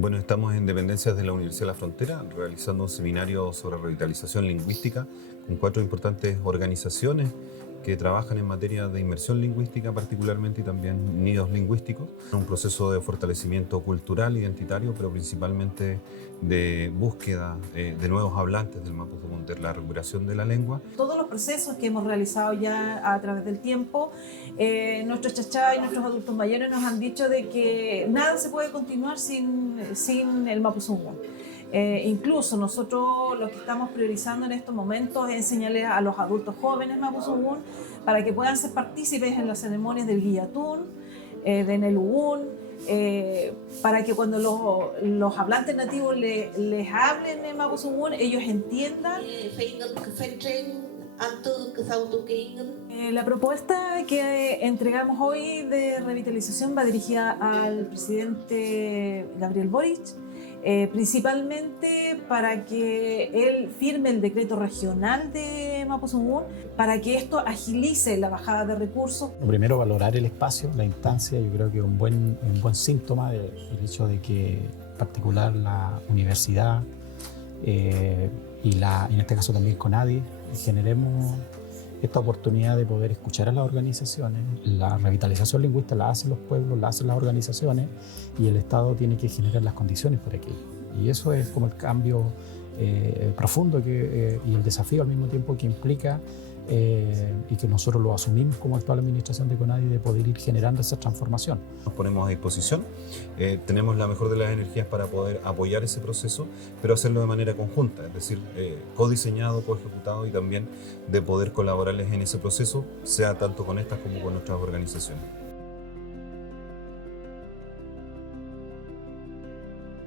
Bueno, estamos en dependencias de la Universidad de la Frontera realizando un seminario sobre revitalización lingüística con cuatro importantes organizaciones que trabajan en materia de inmersión lingüística particularmente y también nidos lingüísticos. Un proceso de fortalecimiento cultural, identitario, pero principalmente de búsqueda de nuevos hablantes del mapudungun, de la recuperación de la lengua. Todos los procesos que hemos realizado ya a través del tiempo, nuestros chachás y nuestros adultos mayores nos han dicho de que nada se puede continuar sin el mapuzungun. Incluso nosotros lo que estamos priorizando en estos momentos es enseñarles a los adultos jóvenes mapuzungún para que puedan ser partícipes en las ceremonias del guillatún, de Nelugún, para que cuando los hablantes nativos les hablen en mapuzungún, ellos entiendan. La propuesta que entregamos hoy de revitalización va dirigida al presidente Gabriel Boric, principalmente para que él firme el decreto regional de Mapuzungún, para que esto agilice la bajada de recursos. Lo primero, valorar el espacio, la instancia. Yo creo que es un buen síntoma del hecho de que, en particular, la universidad y en este caso también CONADI, generemos esta oportunidad de poder escuchar a las organizaciones. La revitalización lingüística la hacen los pueblos, la hacen las organizaciones, y el Estado tiene que generar las condiciones para aquello. Y eso es como el cambio profundo y el desafío al mismo tiempo que implica y que nosotros lo asumimos como actual administración de CONADI, de poder ir generando esa transformación. Nos ponemos a disposición, tenemos la mejor de las energías para poder apoyar ese proceso, pero hacerlo de manera conjunta, es decir, codiseñado, coejecutado, y también de poder colaborarles en ese proceso, sea tanto con estas como con nuestras organizaciones.